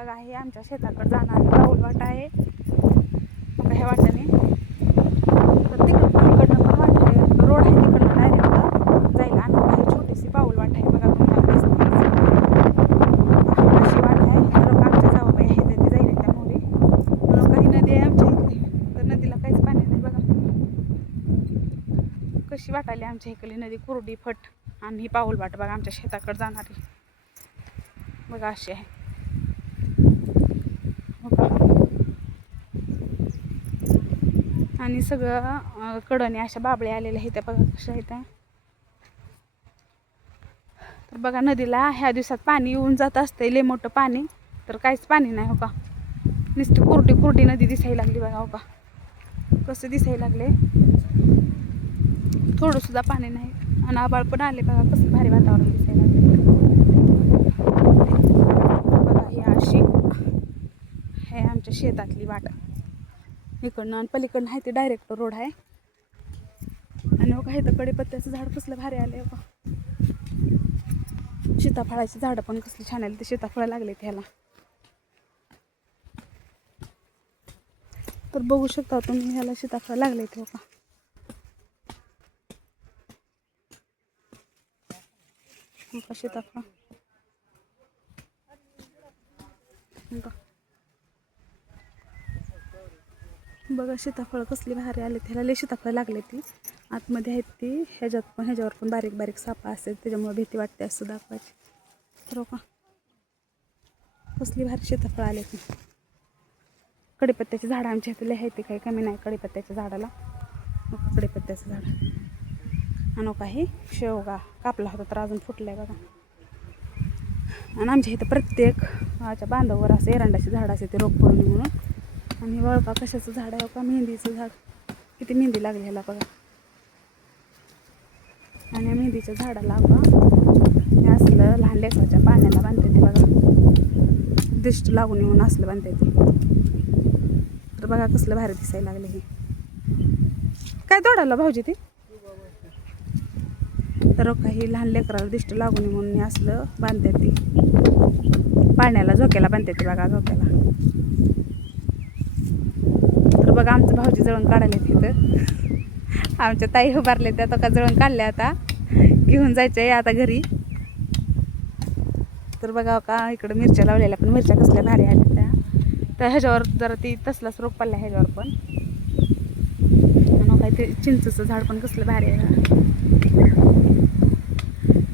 बघा हे आमच्या शेताकडे जाणारी पाऊल वाट आहे बघा. ह्या वाट्याने तर तिकडनं पण वाट आहे, रोड आहे तिकडनं डायरेक्ट जायला. आणि बघा ही छोटीशी पाऊल वाट आहे बघा, तुम्हाला दिसते अशी वाट आहे. तर आमच्या जावबाई आहे ते जाईल त्या मोरी म्हणून काही नदी आहे आमच्या इकडे, तर नदीला काहीच पाणी नाही बघा. कशी वाटाली आमच्या इकडली नदी कुरडी फट. आणि ही पाऊल वाट बघा आमच्या शेताकडे जाणारी बघा अशी आहे बघा. आणि सगळं कडने अशा बाबळ्या आलेल्या आहेत त्या बघा कशा आहेत. तर बघा नदीला ह्या दिवसात पाणी येऊन जात असते लय मोठं पाणी, तर काहीच पाणी नाही हो का. नुसती कुरडी कुरडी नदी दिसायला लागली बघा हो का. कसं दिसायला लागले, थोडं सुद्धा पाणी नाही. आणि आबाळ पण आले बघा, कसं भारी वातावरण दिसायला लागले बघा. ही अशी हे आमच्या शेतातली वाट. इकडनं आणि पलीकडनं आहे ते डायरेक्ट रोड आहे. आणि बघा इथं कडीपत्त्याचं झाड कसलं भारी आले बघा. सीताफळाची झाडं पण कसली छान आली, ते सीताफळ लागले ह्याला. तर बघू शकता तुम्ही ह्याला सीताफळ लागले ते बघा. सीताफळ बघा, सीताफळ कसली भारी आले ह्याला. लय सीताफळ लागले ती आतमध्ये आहेत ती. ह्याच्यावर पण बारीक बारीक सापा असते, त्याच्यामुळे भीती वाटते असं दाखवायची. तर का कसली भारी सीताफळ आले ती. कडीपत्त्याची झाडं आमच्या इथे लय आहे, ते काही कमी नाही कडीपत्त्याच्या झाडाला. कडीपत्त्याचं झाड आणि काही शेवगा कापला होता तर अजून फुटलाय बघा. आणि आमच्या इथं प्रत्येक बांधावर असं एरंडाची झाड असते ते रोग पडू नये म्हणून. आणि वळपा कशाचं झाड आहे का, मेहंदीचं झाड. किती मेहंदी लागली ह्याला बघा. आणि मेहंदीच्या झाडाला बघा हे असलं लहान लेकराच्या पाण्याला बांधते ते बघा, दिष्ट लागून येऊन असलं बांधते ते. तर बघा कसलं भारी दिसायला लागले. हे काय तोडायला भाऊजी ती. तर काही लहान लेकराला दिष्ट लागून नये म्हणून असलं बांधते ती, पाण्याला झोक्याला बांधते ते बघा, झोक्याला. तर बघा आमचं भाऊजी जळण काढायला तिथं. आमच्या ताई उभारले त्या का जळण काढल्या, आता घेऊन जायचं आहे आता घरी. तर बघा का इकडं मिरच्या लावलेल्या, पण मिरच्या कसल्या भारी आल्या त्या. तर ह्याच्यावर जरा ती तसलाच रोग पडला ह्याच्यावर पण. आणि काय ते चिंचचं झाड पण कसलं भारी आहे.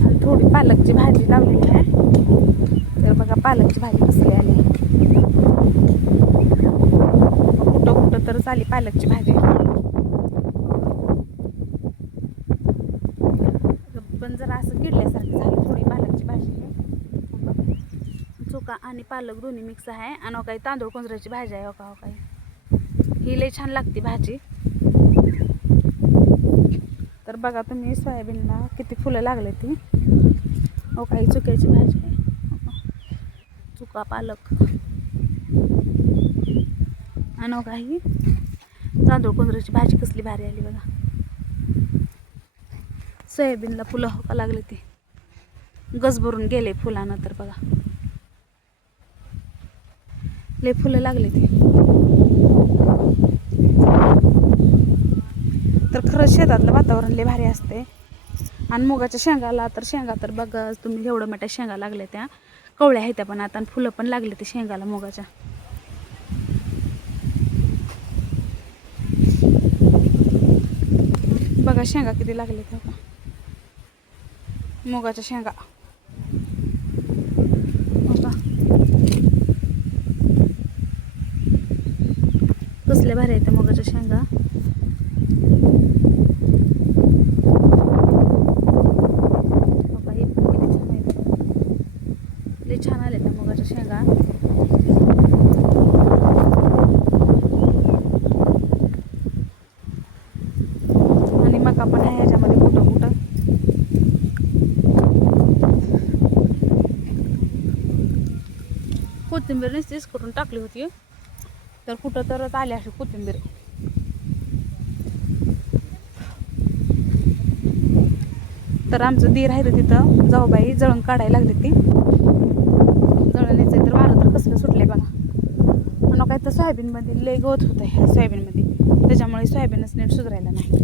आणि थोडी पालकची भाजी लावलेली आहे. तर बघा पालकची भाजी कसली आली. कुठं कुठं तर चाली पालकची भाजी, पण जरा असं किडल्यासारखं झालं थोडी पालकची भाजी. चोका आणि पालक दोन्ही मिक्स आहे. आणि काही तांदूळ कोंजराची भाजी आहे हो काही. ही लई छान लागते भाजी. तर बघा तुम्ही सोयाबीनला किती फुलं लागले ती. हो काही चुक्याची भाजी आहे, चुका पालक. आणि काही तांदूळ कोंजराची भाजी कसली भारी आली बघा. सोयाबीनला फुलं हो का लागले ती, गज भरून गेले फुलानं. तर बघा लय फुलं लागले ती. तर खरंच शेतातलं वातावरण लय भारी असते. आणि मुगाच्या शेंगाला तर शेंगा तर बघा तुम्ही एवढं मोठ्या शेंगा लागल्या त्या, कवळ्या आहेत त्या पण आता. आणि फुलं पण लागले ते शेंगाला मुगाच्या. बघा शेंगा किती लागले त्या मुगाच्या शेंगा बघा कसले भारी आहेत त्या मुगाच्या शेंगा. छान आले त्या मुगाच्या शेंगा. आणि मका पण आहे ह्याच्यामध्ये कुठं कुठं. कोथिंबीर नुसतीच करून टाकली होती, तर कुठं तरच आली अशी कोथिंबीर. तर आमचं दीर आहे तिथं जाऊबाई जळण काढायला लागली ती. जळणीचं तर वारं तर कसलं सुटलंय बघा. आणि काय तर सोयाबीनमध्ये लय गवत होतं ह्या सोयाबीनमध्ये, त्याच्यामुळे सोयाबीनच नीट सुधारायला नाही.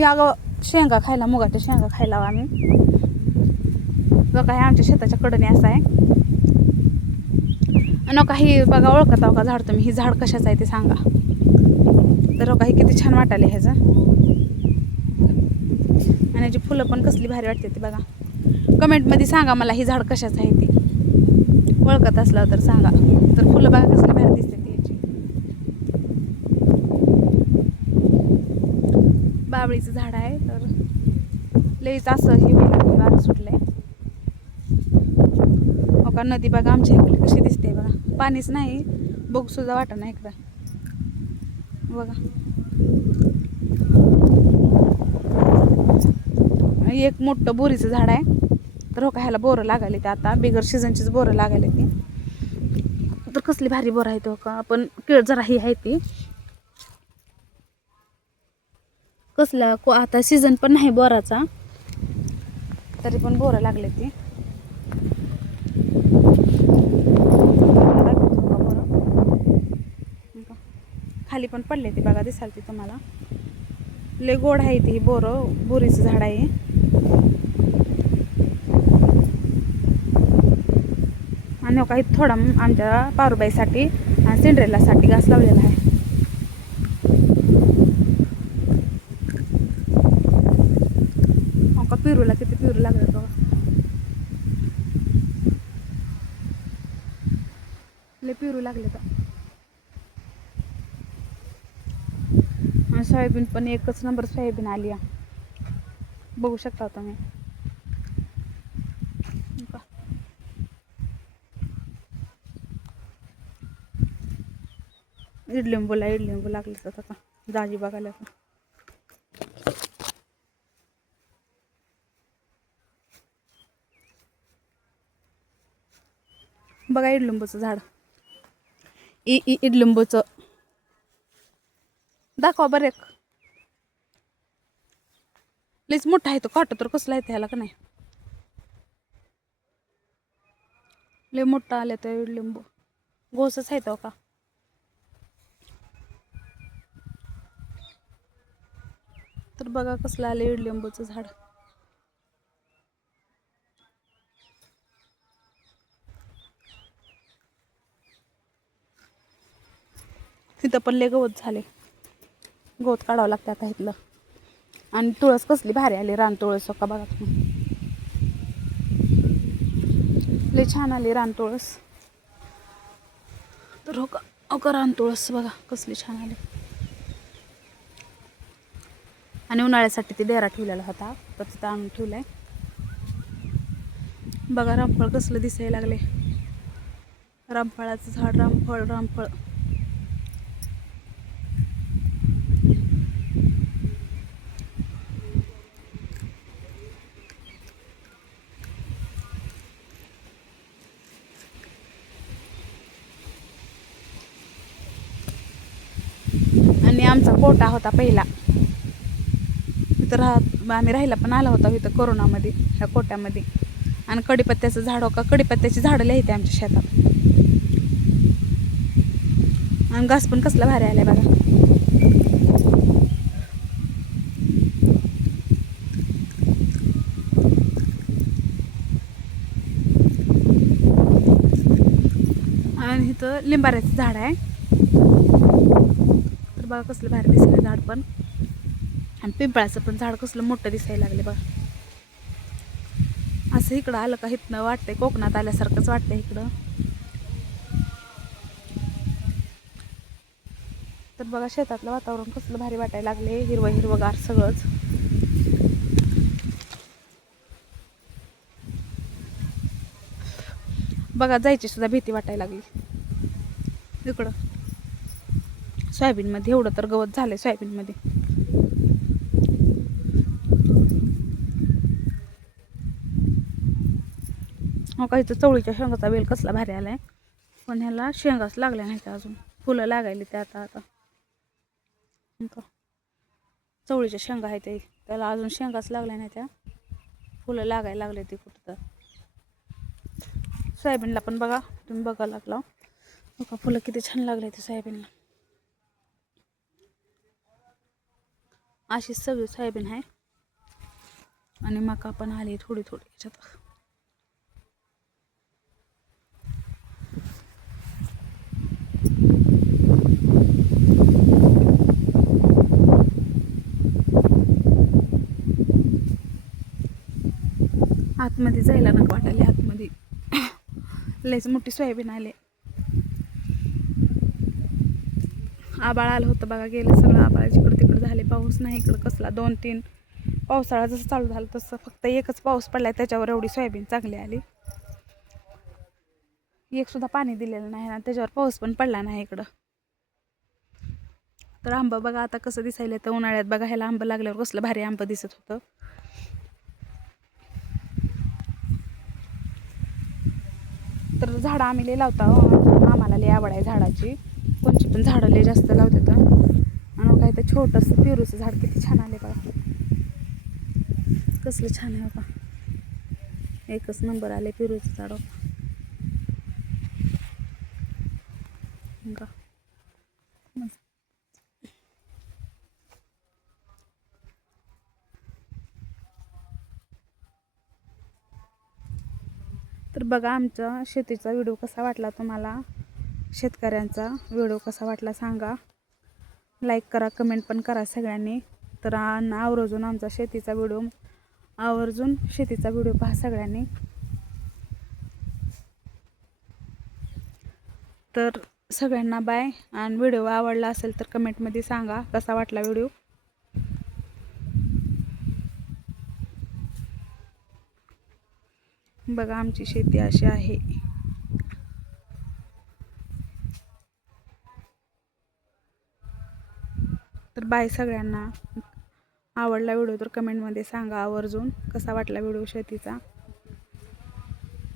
या शेंगा खायला, मुगाच्या शेंगा खायला आम्ही. बघा हे आमच्या शेताच्या कडेने असं आहे. आणि काही बघा ओळखत आहो का झाड तुम्ही, ही झाड कशाचं आहे ते सांगा. तर काही किती छान वाटायला ह्याचं. आणि याची फुलं पण कसली भारी वाटते ती बघा. कमेंटमध्ये सांगा मला ही झाड कशाचं आहे ती, ओळखत असलं तर सांगा. तर फुलं बघा कसली भारी दिसते ती याची. बाबळीचं झाड आहे. तर लईच असं हे होईल वारं सुटलंय. हो का नदी बघा आमच्या इकडे कशी दिसते बघा. पाणीच नाही, बघ सुद्धा वाटत नाही एकदा बघा. एक मोठं बोरीचं झाड आहे. तर हो का ह्याला बोरं लागायले ते आता बिगर सीझनचीच बोरं लागायले ती. तर कसली भारी बोरं आहे तो का. आपण केळ जरा ही आहे ती कसला आता सीझन पण नाही बोराचा, तरी पण बोरं लागले ती. खाली पण पडले ती बघा, दिसाल ती तुम्हाला. लय गोड आहे ती बोरं, बोरीचं झाड आहे. आणि काही थोडा आमच्या पारुबाईसाठी आणि सिंड्रेलासाठी घास लावलेला आहे. का पिरूला किती पिरू लागले बघा. लय पिरू लागले तर. आणि सोयाबीन पण एकच नंबर सोयाबीन आली आहे, बघू शकता तुम्ही. इडलिंबू लागले तर आता जाजी बघायला. बघा इडलिंबूचं झाड, इडलिंबूचं दाखवा बरं. एक लईच मोठा आहे तो, काटा तर कसला येते ह्याला का नाही. लय मोठा आले तो इडलिंबू, गोसच आहे तो का. तर बघा कसलं आलं इडलिंबूचं झाड. तिथं पण लय गवत झाले, गवत काढावं लागतं आता इथलं. आणि तुळस कसली भारी आली, रान तुळस हो का बघा तुम्ही. लय छान आली रान तुळस. तर हो का रान तुळस बघा कसली छान आली. आणि उन्हाळ्यासाठी ते डेरा ठेवलेला होता, तर तिथं आणून ठेवलाय. बघा रामफळ कसलं दिसायला लागले. रामफळाचं झाड, रामफळ. आणि आमचा कोटा होता पहिला इथं आम्ही राहायला पण आला होता इथं कोरोनामध्ये ह्या कोट्यामध्ये. आणि कडीपत्त्याचं झाड हो का, कडीपत्त्याची झाडं लिहिते आमच्या शेतात. आणि घास पण कसला भारी आलाय बघा. आणि इथं लिंबाऱ्याचं झाड आहे. तर बघा कसलं भारी दिसलं झाड पण. आणि पिंपळाचं पण झाड कसलं मोठं दिसायला लागले बघा. असं इकडं आलं का इथनं वाटतंय कोकणात आल्यासारखंच वाटतंय इकडं. तर बघा शेतातलं वातावरण कसलं भारी वाटायला लागले, हिरवगार सगळंच. बघा जायची सुद्धा भीती वाटायला लागली इकडं. सोयाबीनमध्ये एवढं तर गवत झालंय सोयाबीनमध्ये. हो का इथं चवळीच्या शेंगाचा वेल कसला भारी आलाय, पण ह्याला शेंगाच लागल्या नाही अजून, फुलं लागायली ते आता. चवळीच्या शेंगा आहेत ते, त्याला अजून शेंगाच लागल्या नाही, त्या फुलं लागायला लागले ते कुठं तर. सोयाबीनला पण बघा, तुम्ही बघा लागला बघा फुलं किती छान लागले ते सोयाबीनला. अशी सगळी सोयाबीन आहे आणि मका पण आली थोडी थोडी याच्यात. आतमध्ये जायला नको वाटायला, आतमध्ये लयच मोठी सोयाबीन आले. आबाळ आलं होतं बघा, गेलं सगळं आबाळ जिकडं तिकडं झाले. पाऊस नाही इकडं कसला, 2-3 पावसाळा जसं चालू झालं तसं फक्त एकच पाऊस पडलाय, त्याच्यावर एवढी सोयाबीन चांगली आली. एक सुद्धा पाणी दिलेलं नाही ना, त्याच्यावर पाऊस पण पडला नाही इकडं. तर आंबा बघा आता कसं दिसायला, तर उन्हाळ्यात बघा ह्याला आंबा लागल्यावर कसलं भारी आंबा दिसत होतं. तर झाडं आम्ही लय लावता, आम्हाला लय आवड आहे झाडाची. कोणची पण झाडं लय जास्त लावतात. आणि काय तर छोटंसं पेरूचं झाड किती छान आले बघा, कसलं छान आहे बघा, एकच नंबर आले पेरूचं झाड बघा. तर बघा आमचा शेतीचा व्हिडिओ कसा वाटला तुम्हाला, शेतकऱ्यांचा व्हिडिओ कसा वाटला सांगा. लाईक करा, कमेंट पण करा सगळ्यांनी. तर आवर्जून आमचा शेतीचा व्हिडिओ, आवर्जून शेतीचा व्हिडिओ पहा सगळ्यांनी. तर सगळ्यांना बाय. आणि व्हिडिओ आवडला असेल तर कमेंटमध्ये सांगा कसा वाटला व्हिडिओ. बघा आमची शेती अशी आहे. तर बाय सगळ्यांना. आवडला व्हिडिओ तर कमेंटमध्ये सांगा आवर्जून कसा वाटला व्हिडिओ शेतीचा.